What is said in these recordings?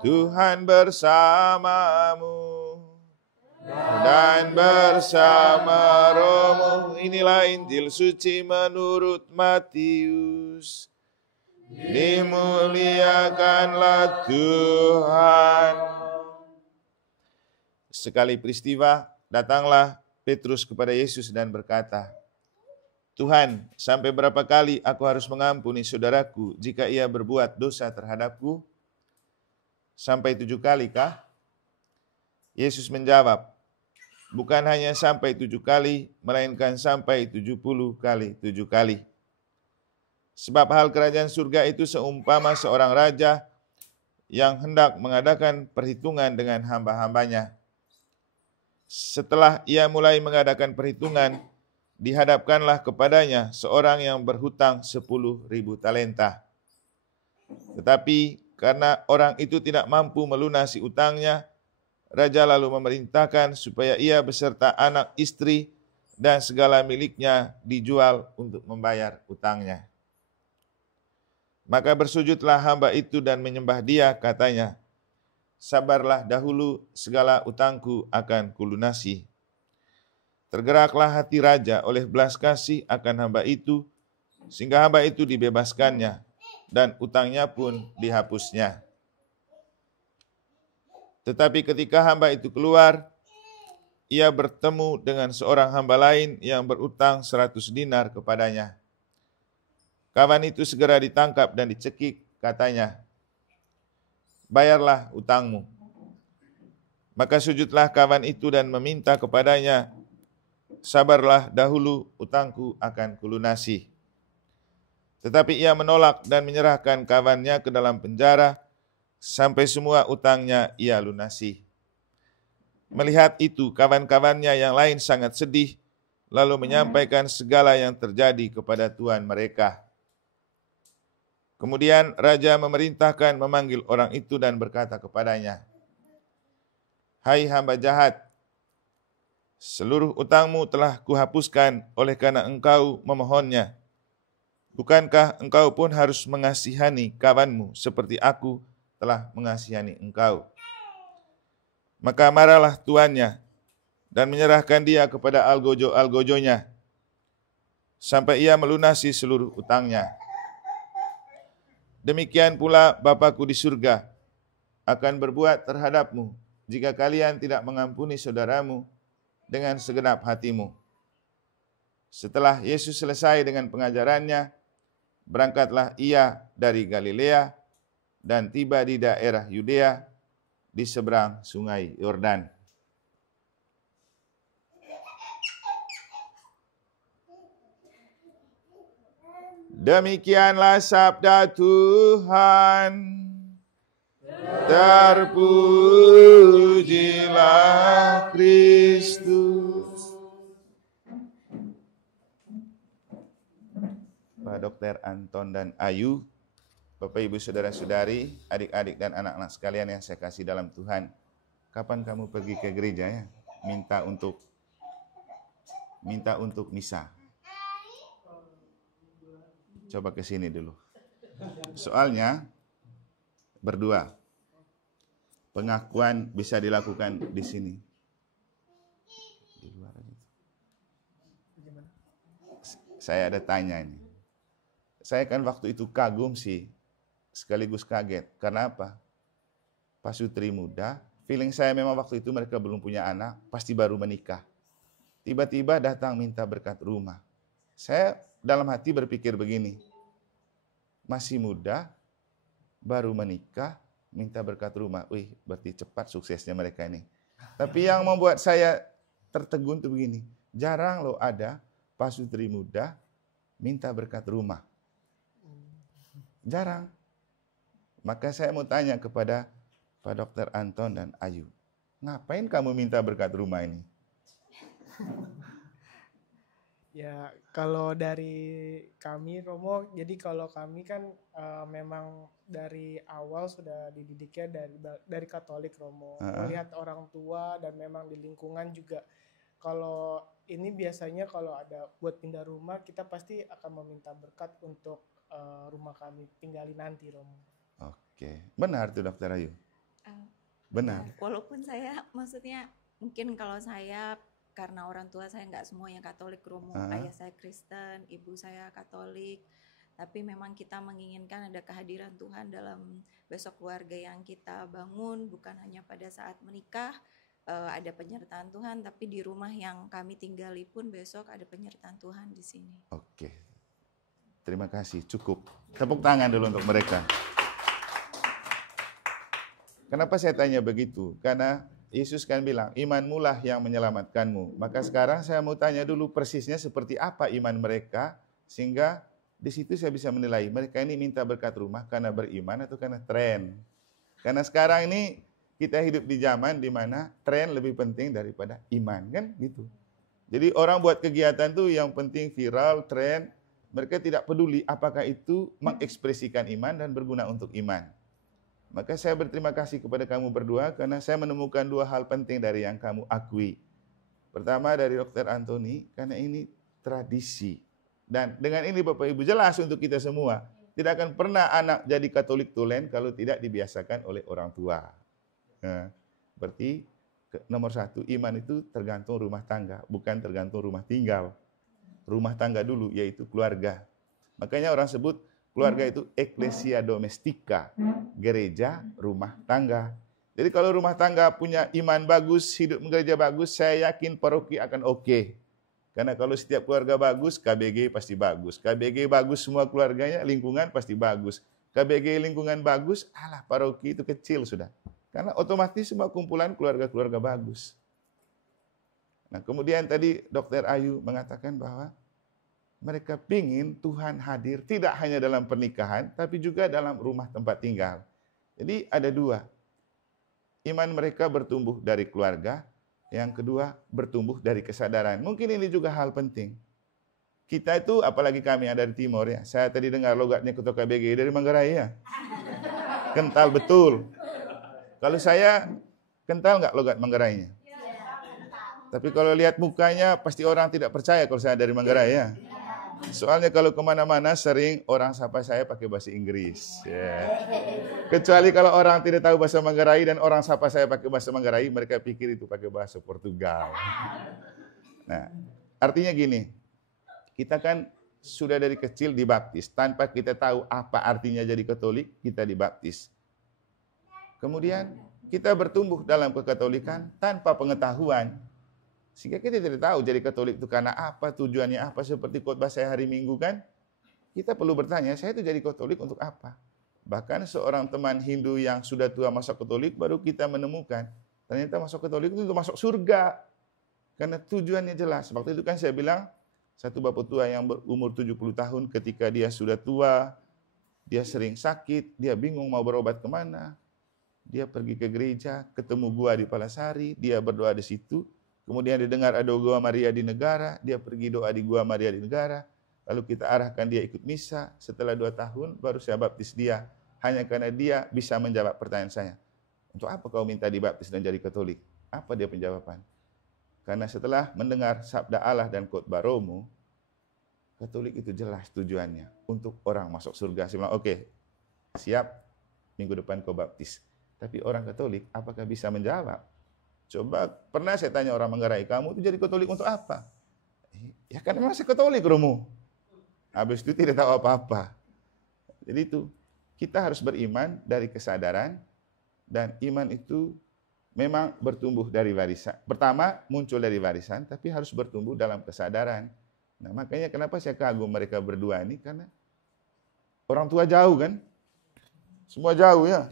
Tuhan bersamamu dan bersama rohmu. Inilah Injil suci menurut Matius. Dimuliakanlah Tuhan. Sekali peristiwa, datanglah Petrus kepada Yesus dan berkata, Tuhan, sampai berapa kali aku harus mengampuni saudaraku jika ia berbuat dosa terhadapku? Sampai 7 kali kah? Yesus menjawab, bukan hanya sampai 7 kali, melainkan sampai 70 kali 7 kali. Sebab hal kerajaan surga itu seumpama seorang raja yang hendak mengadakan perhitungan dengan hamba-hambanya. Setelah ia mulai mengadakan perhitungan, dihadapkanlah kepadanya seorang yang berhutang 10.000 talenta. Tetapi karena orang itu tidak mampu melunasi utangnya, raja lalu memerintahkan supaya ia beserta anak, istri, dan segala miliknya dijual untuk membayar utangnya. Maka bersujudlah hamba itu dan menyembah dia, katanya, sabarlah dahulu, segala utangku akan kulunasi. Tergeraklah hati raja oleh belas kasih akan hamba itu, sehingga hamba itu dibebaskannya, dan utangnya pun dihapusnya. Tetapi ketika hamba itu keluar, ia bertemu dengan seorang hamba lain yang berutang 100 dinar kepadanya. Kawan itu segera ditangkap dan dicekik, katanya, bayarlah utangmu. Maka sujudlah kawan itu dan meminta kepadanya, sabarlah dahulu, utangku akan kulunasi. Tetapi ia menolak dan menyerahkan kawannya ke dalam penjara, sampai semua utangnya ia lunasi. Melihat itu, kawan-kawannya yang lain sangat sedih, lalu menyampaikan segala yang terjadi kepada tuan mereka. Kemudian raja memerintahkan memanggil orang itu dan berkata kepadanya, hai hamba jahat, seluruh utangmu telah kuhapuskan oleh karena engkau memohonnya. Bukankah engkau pun harus mengasihani kawanmu seperti aku telah mengasihani engkau? Maka marahlah tuannya dan menyerahkan dia kepada algojo-algojonya sampai ia melunasi seluruh utangnya. Demikian pula Bapakku di surga akan berbuat terhadapmu jika kalian tidak mengampuni saudaramu dengan segenap hatimu. Setelah Yesus selesai dengan pengajarannya, berangkatlah ia dari Galilea dan tiba di daerah Yudea di seberang sungai Yordan. Demikianlah sabda Tuhan. Terpujilah Kristus. Pak Dr. Anton dan Ayu, Bapak Ibu Saudara-saudari, adik-adik dan anak-anak sekalian yang saya kasih dalam Tuhan. Kapan kamu pergi ke gereja ya? Minta untuk misa. Coba ke sini dulu. Soalnya berdua. Pengakuan bisa dilakukan di sini. Di luar aja. Saya ada tanya ini. Saya kan waktu itu kagum sih, sekaligus kaget. Karena apa? Pasutri muda, feeling saya memang waktu itu mereka belum punya anak, pasti baru menikah. Tiba-tiba datang minta berkat rumah. Saya dalam hati berpikir begini, masih muda, baru menikah, minta berkat rumah. Wih, berarti cepat suksesnya mereka ini. Tapi yang membuat saya tertegun itu begini, jarang loh ada pasutri muda minta berkat rumah. Jarang. Maka saya mau tanya kepada Pak Dr. Anton dan Ayu, ngapain kamu minta berkat rumah ini? Ya, kalau dari kami Romo, jadi kalau kami kan memang dari awal sudah dididiknya dari Katolik Romo. Melihat orang tua dan memang di lingkungan juga. Kalau ini biasanya kalau ada buat pindah rumah, kita pasti akan meminta berkat untuk rumah kami tinggali nanti Romo. Oke, benar tuh Dr. Ayu. Benar. Walaupun saya maksudnya mungkin kalau saya karena orang tua saya nggak semuanya Katolik, Romo. Ayah saya Kristen, ibu saya Katolik. Tapi memang kita menginginkan ada kehadiran Tuhan dalam besok keluarga yang kita bangun, bukan hanya pada saat menikah ada penyertaan Tuhan, tapi di rumah yang kami tinggali pun besok ada penyertaan Tuhan di sini. Oke. Terima kasih, cukup. Tepuk tangan dulu untuk mereka. Kenapa saya tanya begitu? Karena Yesus kan bilang, imanmu lah yang menyelamatkanmu. Maka sekarang saya mau tanya dulu persisnya seperti apa iman mereka, sehingga di situ saya bisa menilai mereka ini minta berkat rumah karena beriman atau karena tren. Karena sekarang ini kita hidup di zaman di mana tren lebih penting daripada iman, kan gitu. Jadi orang buat kegiatan tuh yang penting viral, tren, mereka tidak peduli apakah itu mengekspresikan iman dan berguna untuk iman. Maka saya berterima kasih kepada kamu berdua karena saya menemukan dua hal penting dari yang kamu akui. Pertama dari Dr. Anthony, karena ini tradisi. Dan dengan ini Bapak Ibu jelas untuk kita semua, tidak akan pernah anak jadi Katolik tulen kalau tidak dibiasakan oleh orang tua. Nah, berarti nomor satu, iman itu tergantung rumah tangga, bukan tergantung rumah tinggal. Rumah tangga dulu, yaitu keluarga. Makanya orang sebut keluarga itu ecclesia domestika, gereja rumah tangga. Jadi kalau rumah tangga punya iman bagus, hidup gereja bagus, saya yakin paroki akan oke. Karena kalau setiap keluarga bagus, KBG pasti bagus. KBG bagus semua keluarganya, lingkungan pasti bagus. KBG lingkungan bagus, alah paroki itu kecil sudah. Karena otomatis semua kumpulan keluarga-keluarga bagus. Nah kemudian tadi Dr. Ayu mengatakan bahwa mereka pingin Tuhan hadir tidak hanya dalam pernikahan, tapi juga dalam rumah tempat tinggal. Jadi ada dua. Iman mereka bertumbuh dari keluarga, yang kedua bertumbuh dari kesadaran. Mungkin ini juga hal penting. Kita itu, apalagi kami yang dari timur ya, saya tadi dengar logatnya Ketua KBG dari Manggarai ya. Kental betul. Kalau saya, kental nggak logat Manggarainya? Tapi kalau lihat mukanya, pasti orang tidak percaya kalau saya dari Manggarai ya. Soalnya kalau kemana-mana sering orang sapa saya pakai bahasa Inggris. Ya. Kecuali kalau orang tidak tahu bahasa Manggarai dan orang sapa saya pakai bahasa Manggarai, mereka pikir itu pakai bahasa Portugal. Nah, artinya gini, kita kan sudah dari kecil dibaptis. Tanpa kita tahu apa artinya jadi Katolik, kita dibaptis. Kemudian kita bertumbuh dalam kekatolikan tanpa pengetahuan. Sehingga kita tidak tahu jadi Katolik itu karena apa, tujuannya apa, seperti khotbah saya hari Minggu kan. Kita perlu bertanya, saya itu jadi Katolik untuk apa? Bahkan seorang teman Hindu yang sudah tua masuk Katolik, baru kita menemukan, ternyata masuk Katolik itu untuk masuk surga. Karena tujuannya jelas. Waktu itu kan saya bilang, satu bapak tua yang berumur 70 tahun ketika dia sudah tua, dia sering sakit, dia bingung mau berobat kemana. Dia pergi ke gereja, ketemu gua di Palasari, dia berdoa di situ. Kemudian didengar ada Gua Maria di negara, dia pergi doa di Gua Maria di negara. Lalu kita arahkan dia ikut misa. Setelah 2 tahun baru saya baptis dia. Hanya karena dia bisa menjawab pertanyaan saya. Untuk apa kau minta dibaptis dan jadi Katolik? Apa dia penjawaban? Karena setelah mendengar sabda Allah dan khotbah Romo, Katolik itu jelas tujuannya. Untuk orang masuk surga. Saya bilang, oke, siap, minggu depan kau baptis. Tapi orang Katolik apakah bisa menjawab? Coba, pernah saya tanya orang Manggarai, kamu itu jadi Katolik untuk apa? Ya kan memang saya Katolik, Romo. Habis itu tidak tahu apa-apa. Jadi itu, kita harus beriman dari kesadaran, dan iman itu memang bertumbuh dari warisan. Pertama, muncul dari warisan, tapi harus bertumbuh dalam kesadaran. Nah, makanya kenapa saya kagum mereka berdua ini, karena orang tua jauh kan? Semua jauh ya.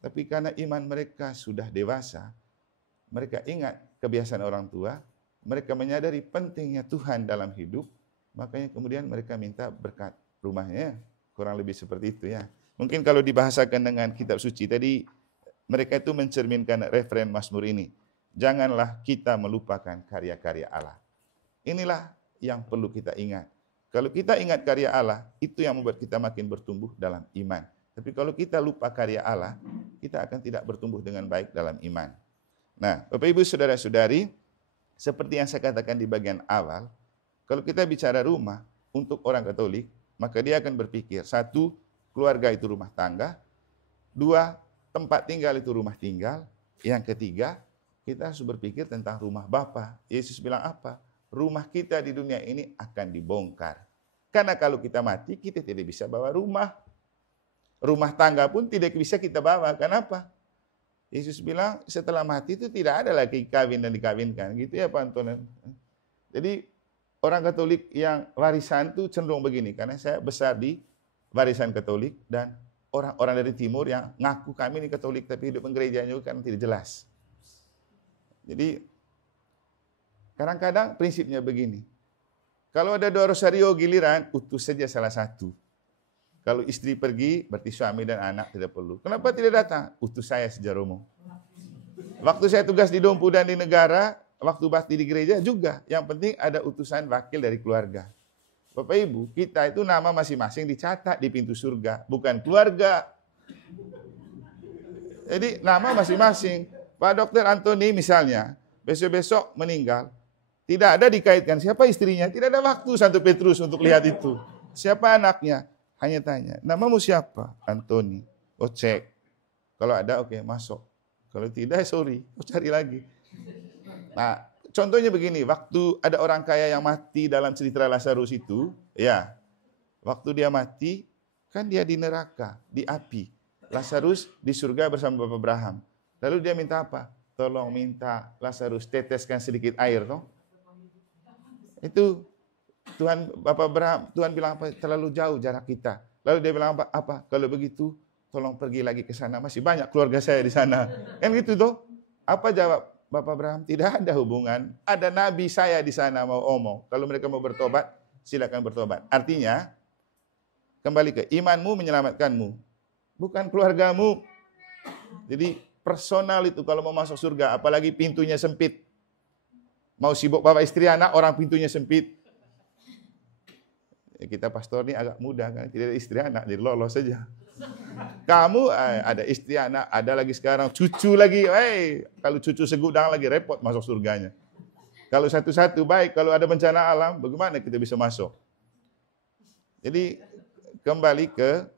Tapi karena iman mereka sudah dewasa, mereka ingat kebiasaan orang tua, mereka menyadari pentingnya Tuhan dalam hidup, makanya kemudian mereka minta berkat rumahnya. Kurang lebih seperti itu ya. Mungkin kalau dibahasakan dengan kitab suci tadi, mereka itu mencerminkan referen Mazmur ini. Janganlah kita melupakan karya-karya Allah. Inilah yang perlu kita ingat. Kalau kita ingat karya Allah, itu yang membuat kita makin bertumbuh dalam iman. Tapi kalau kita lupa karya Allah, kita akan tidak bertumbuh dengan baik dalam iman. Nah, Bapak Ibu Saudara-saudari, seperti yang saya katakan di bagian awal, kalau kita bicara rumah untuk orang Katolik, maka dia akan berpikir, 1, keluarga itu rumah tangga, 2, tempat tinggal itu rumah tinggal. Yang ketiga, kita harus berpikir tentang rumah Bapa. Yesus bilang apa? Rumah kita di dunia ini akan dibongkar. Karena kalau kita mati, kita tidak bisa bawa rumah. Rumah tangga pun tidak bisa kita bawa. Kenapa? Yesus bilang setelah mati itu tidak ada lagi kawin dan dikawinkan. Gitu ya Pak Anton. Jadi orang Katolik yang warisan itu cenderung begini. Karena saya besar di warisan Katolik dan orang-orang dari timur yang ngaku kami ini Katolik tapi hidup gerejanya kan tidak jelas. Jadi kadang-kadang prinsipnya begini. Kalau ada 2 rosario giliran, utus saja salah satu. Kalau istri pergi, berarti suami dan anak tidak perlu. Kenapa tidak datang? Utus saya saja Romo. Waktu saya tugas di Dompu dan di negara, waktu bakti di gereja juga. Yang penting ada utusan wakil dari keluarga. Bapak Ibu, kita itu nama masing-masing dicatat di pintu surga, bukan keluarga. Jadi nama masing-masing. Pak Dokter Antoni misalnya, besok-besok meninggal. Tidak ada dikaitkan siapa istrinya, tidak ada waktu Santo Petrus untuk lihat itu. Siapa anaknya? Hanya tanya, namamu siapa? Antoni. Oh cek. Kalau ada oke, masuk. Kalau tidak sorry, cari lagi. Nah, contohnya begini, waktu ada orang kaya yang mati dalam cerita Lazarus itu, ya, waktu dia mati, kan dia di neraka, di api. Lazarus di surga bersama Bapak Abraham. Lalu dia minta apa? Tolong minta Lazarus teteskan sedikit air, toh. Itu Tuhan Bapak Abraham, Tuhan bilang apa? Terlalu jauh jarak kita. Lalu dia bilang apa? Kalau begitu, tolong pergi lagi ke sana. Masih banyak keluarga saya di sana. Kan gitu toh? Apa jawab Bapak Abraham? Tidak ada hubungan. Ada nabi saya di sana mau omong. Kalau mereka mau bertobat, silakan bertobat. Artinya, kembali ke imanmu menyelamatkanmu. Bukan keluargamu. Jadi personal itu kalau mau masuk surga. Apalagi pintunya sempit. Mau sibuk bapak istri anak, orang pintunya sempit. Ya, kita pastor ini agak mudah kan, tidak ada istri anak, jadi lolos saja. Kamu ada istri anak, ada lagi sekarang cucu lagi. Kalau cucu segudang lagi repot masuk surganya. Kalau satu-satu baik, kalau ada bencana alam, bagaimana kita bisa masuk? Jadi kembali ke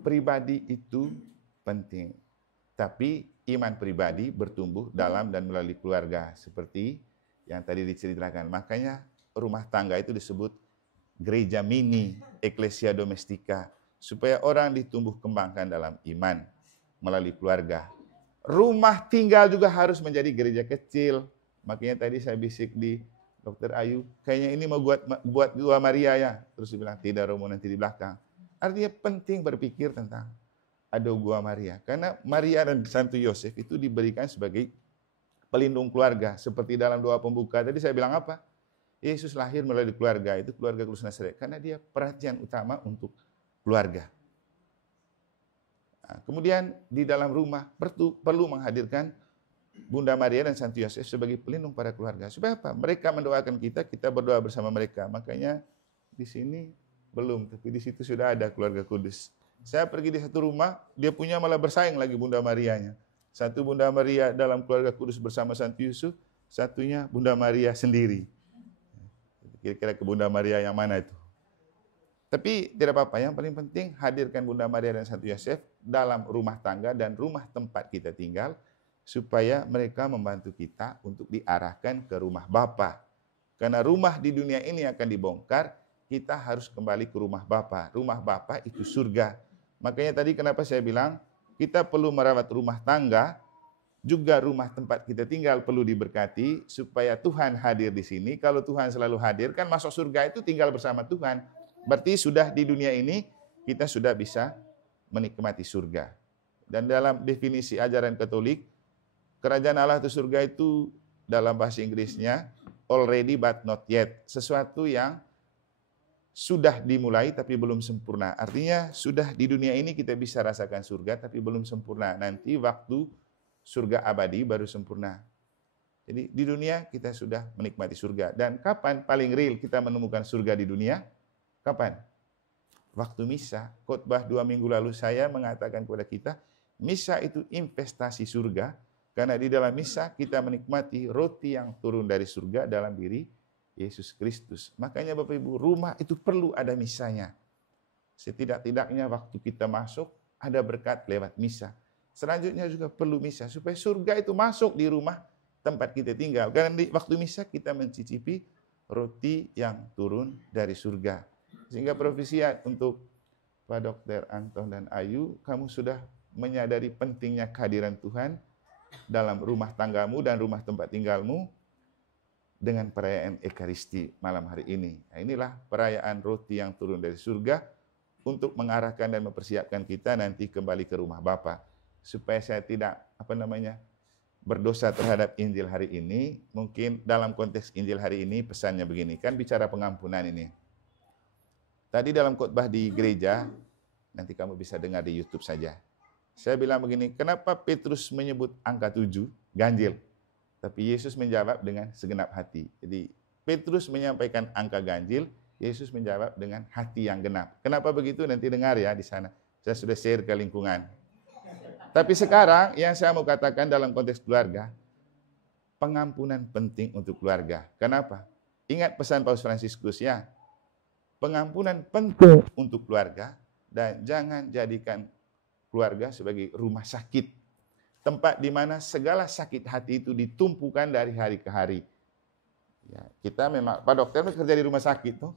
pribadi itu penting. Tapi iman pribadi bertumbuh dalam dan melalui keluarga. Seperti yang tadi diceritakan. Makanya rumah tangga itu disebut gereja mini, eklesia domestika. Supaya orang ditumbuh kembangkan dalam iman melalui keluarga. Rumah tinggal juga harus menjadi gereja kecil. Makanya tadi saya bisik di Dokter Ayu, kayaknya ini mau buat gua Maria ya. Terus dia bilang, tidak Romo, nanti di belakang. Artinya penting berpikir tentang ada gua Maria. Karena Maria dan Santo Yosef itu diberikan sebagai pelindung keluarga. Seperti dalam doa pembuka. Tadi saya bilang apa? Yesus lahir melalui keluarga. Itu keluarga Kudus Nazaret. Karena dia perhatian utama untuk keluarga. Nah, kemudian di dalam rumah perlu menghadirkan Bunda Maria dan Santo Yosef sebagai pelindung para keluarga. Supaya apa? Mereka mendoakan kita, kita berdoa bersama mereka. Makanya di sini belum, tapi di situ sudah ada keluarga kudus. Saya pergi di satu rumah, dia punya malah bersaing lagi Bunda Marianya. Satu Bunda Maria dalam keluarga kudus bersama Santo Yusuf, satunya Bunda Maria sendiri. Kira-kira ke Bunda Maria yang mana itu? Tapi tidak apa-apa, yang paling penting hadirkan Bunda Maria dan Santo Yosef dalam rumah tangga dan rumah tempat kita tinggal, supaya mereka membantu kita untuk diarahkan ke rumah Bapa. Karena rumah di dunia ini akan dibongkar, kita harus kembali ke rumah Bapa. Rumah Bapa itu surga. Makanya tadi kenapa saya bilang, kita perlu merawat rumah tangga, juga rumah tempat kita tinggal perlu diberkati, supaya Tuhan hadir di sini. Kalau Tuhan selalu hadir, kan masuk surga itu tinggal bersama Tuhan. Berarti sudah di dunia ini, kita sudah bisa menikmati surga. Dan dalam definisi ajaran Katolik, kerajaan Allah itu surga itu dalam bahasa Inggrisnya, already but not yet. Sesuatu yang sudah dimulai tapi belum sempurna. Artinya sudah di dunia ini kita bisa rasakan surga tapi belum sempurna. Nanti waktu surga abadi baru sempurna. Jadi di dunia kita sudah menikmati surga. Dan kapan paling real kita menemukan surga di dunia? Kapan? Waktu misa. Khotbah 2 minggu lalu saya mengatakan kepada kita, misa itu investasi surga. Karena di dalam misa kita menikmati roti yang turun dari surga dalam diri Yesus Kristus. Makanya Bapak Ibu, rumah itu perlu ada misanya. Setidak-tidaknya waktu kita masuk, ada berkat lewat misa. Selanjutnya juga perlu misa supaya surga itu masuk di rumah tempat kita tinggal. Karena di waktu misa kita mencicipi roti yang turun dari surga. Sehingga profesiat untuk Pak Dr. Anton dan Ayu, kamu sudah menyadari pentingnya kehadiran Tuhan dalam rumah tanggamu dan rumah tempat tinggalmu dengan perayaan Ekaristi malam hari ini. Nah, inilah perayaan roti yang turun dari surga untuk mengarahkan dan mempersiapkan kita nanti kembali ke rumah Bapa. Supaya saya tidak berdosa terhadap Injil hari ini. Mungkin dalam konteks Injil hari ini pesannya begini, kan bicara pengampunan ini. Tadi dalam khotbah di gereja, nanti kamu bisa dengar di YouTube saja. Saya bilang begini, kenapa Petrus menyebut angka 7, ganjil? Tapi Yesus menjawab dengan segenap hati. Jadi Petrus menyampaikan angka ganjil, Yesus menjawab dengan hati yang genap. Kenapa begitu? Nanti dengar ya di sana. Saya sudah share ke lingkungan. Tapi sekarang yang saya mau katakan dalam konteks keluarga, pengampunan penting untuk keluarga. Kenapa? Ingat pesan Paus Fransiskus ya, pengampunan penting untuk keluarga dan jangan jadikan keluarga sebagai rumah sakit. Tempat di mana segala sakit hati itu ditumpukan dari hari ke hari. Ya, kita memang, Pak Dokter kerja di rumah sakit tuh.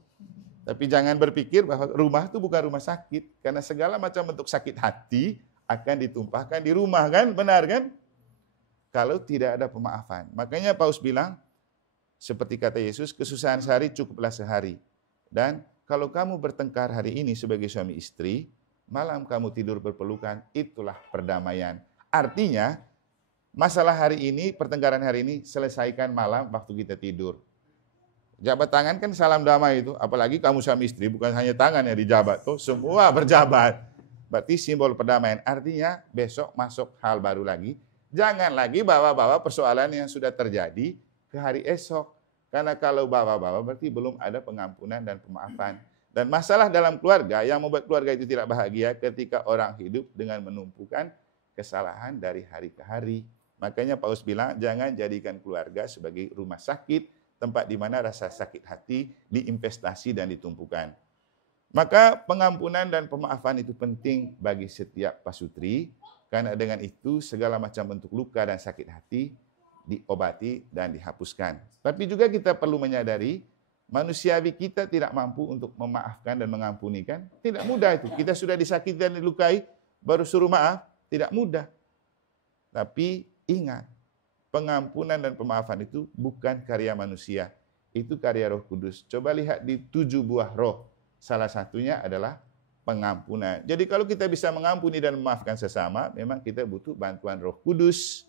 Tapi jangan berpikir bahwa rumah itu bukan rumah sakit. Karena segala macam bentuk sakit hati akan ditumpahkan di rumah, kan? Benar kan? Kalau tidak ada pemaafan. Makanya Paus bilang, seperti kata Yesus, kesusahan sehari cukuplah sehari. Dan kalau kamu bertengkar hari ini sebagai suami istri, malam kamu tidur berpelukan, itulah perdamaian. Artinya, masalah hari ini, pertengkaran hari ini, selesaikan malam waktu kita tidur. Jabat tangan kan salam damai itu, apalagi kamu suami istri, bukan hanya tangan yang dijabat, tuh semua berjabat. Berarti simbol perdamaian. Artinya besok masuk hal baru lagi. Jangan lagi bawa-bawa persoalan yang sudah terjadi ke hari esok. Karena kalau bawa-bawa berarti belum ada pengampunan dan pemaafan. Dan masalah dalam keluarga yang membuat keluarga itu tidak bahagia ketika orang hidup dengan menumpukan kesalahan dari hari ke hari. Makanya Paus bilang jangan jadikan keluarga sebagai rumah sakit, tempat di mana rasa sakit hati diinvestasi dan ditumpukan. Maka pengampunan dan pemaafan itu penting bagi setiap pasutri, karena dengan itu segala macam bentuk luka dan sakit hati diobati dan dihapuskan. Tapi juga kita perlu menyadari, manusiawi kita tidak mampu untuk memaafkan dan mengampuni, kan? Tidak mudah itu. Kita sudah disakiti dan dilukai, baru suruh maaf, tidak mudah. Tapi ingat, pengampunan dan pemaafan itu bukan karya manusia. Itu karya Roh Kudus. Coba lihat di 7 buah roh. Salah satunya adalah pengampunan. Jadi kalau kita bisa mengampuni dan memaafkan sesama, memang kita butuh bantuan Roh Kudus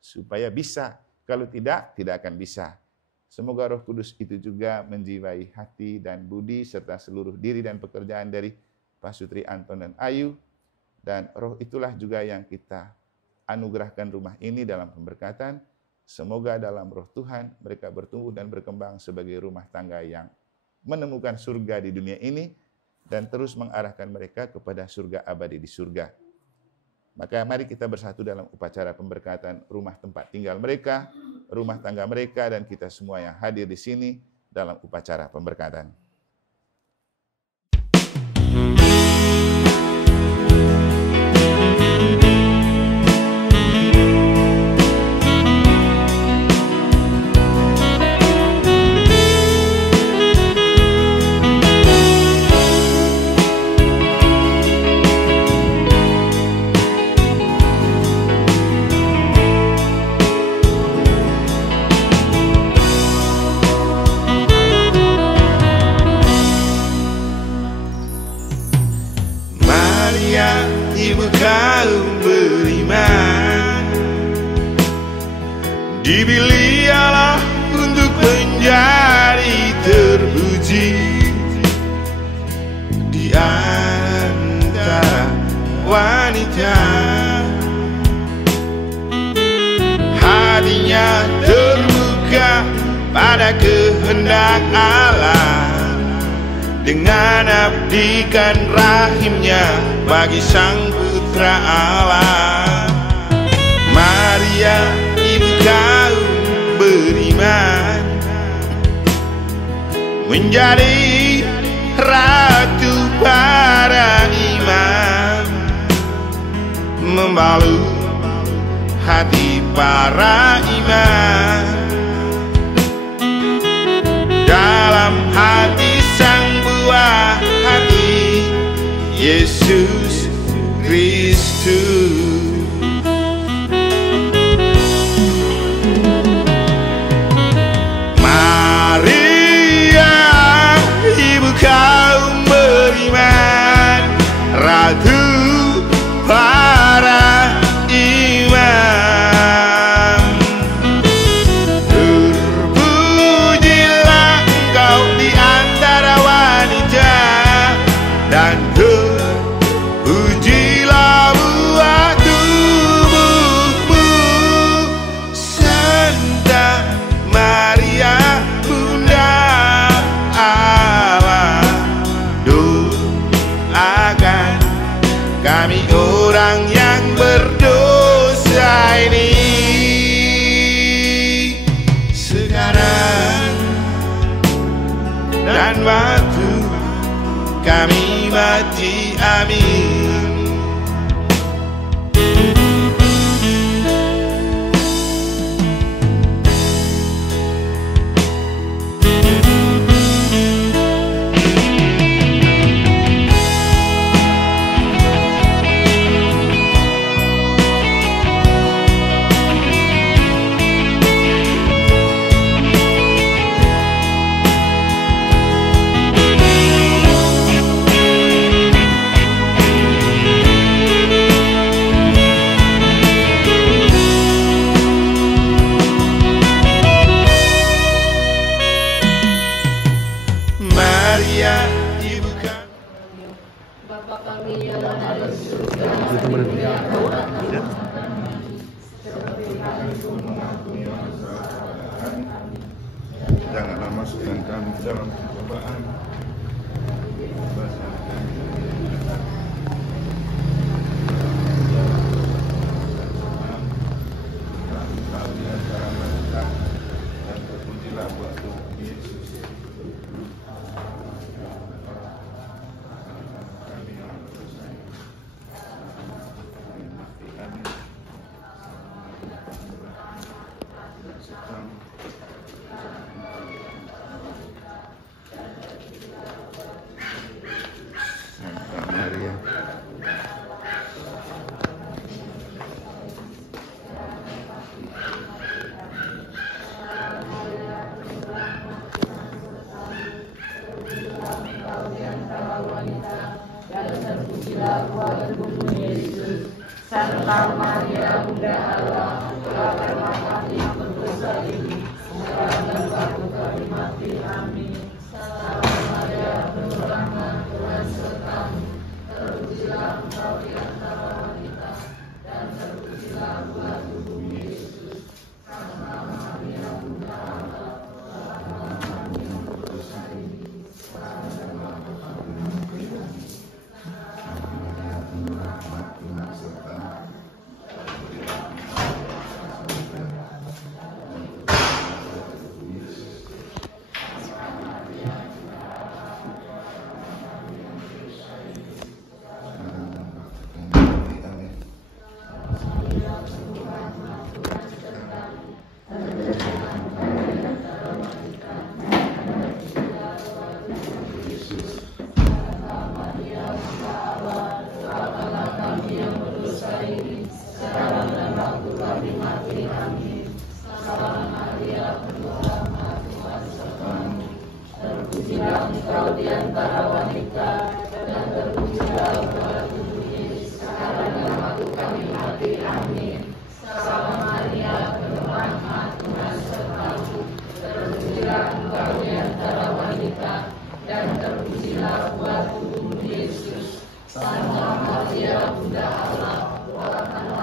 supaya bisa. Kalau tidak, tidak akan bisa. Semoga Roh Kudus itu juga menjiwai hati dan budi serta seluruh diri dan pekerjaan dari Pasutri Anton dan Ayu. Dan roh itulah juga yang kita anugerahkan rumah ini dalam pemberkatan. Semoga dalam roh Tuhan mereka bertumbuh dan berkembang sebagai rumah tangga yang menemukan surga di dunia ini dan terus mengarahkan mereka kepada surga abadi di surga. Maka mari kita bersatu dalam upacara pemberkatan rumah tempat tinggal mereka, rumah tangga mereka, dan kita semua yang hadir di sini dalam upacara pemberkatan. Dipilih Allah untuk menjadi terpuji di antara wanita. Hatinya terbuka pada kehendak Allah, dengan abdikan rahimnya bagi sang putra Allah. Maria ibu kaum beriman, menjadi ratu para imam, membalut hati para iman. Dalam hati sang buah hati Yesus Kristus. Maria, ibu kaum beriman, ratu para imam. Terpujilah engkau di antara wanita, dan terpujilah buah tubuhmu, Santa Maria Bunda Allah. Doakan kami orang yang berdosa ini sekarang dan waktu kami mati. Amin. Maria, ibu kami. Bapa kami yang ada di surga, Janganlah masukkan kami dalam pencobaan. Dan terpujilah buat Tuhan Yesus. Maria. dan terpujilah buah tubuhmu Yesus. Santa Maria Bunda Allah, doakanlah kami yang berdosa ini, sekarang dan waktu kami mati. Amin. Santa Maria, penuh rahmat, Tuhan sertamu, terpujilah engkau di antara wanita, dan terpujilah buah tubuhmu Yesus. Santa Maria Bunda Allah, doakanlah kami yang berdosa ini, sekarang dan waktu kami mati. Amin. Terpujilah engkau di antara wanita, dan terpujilah buah tubuh Yesus. Sekarang dan waktu kami mati. Amin. Salve Maria, penuh rahmat, Tuhan sertamu, terpujilah engkau di antara wanita, dan terpujilah buah tubuhmu Yesus. Santa Maria Bunda Allah, doakanlah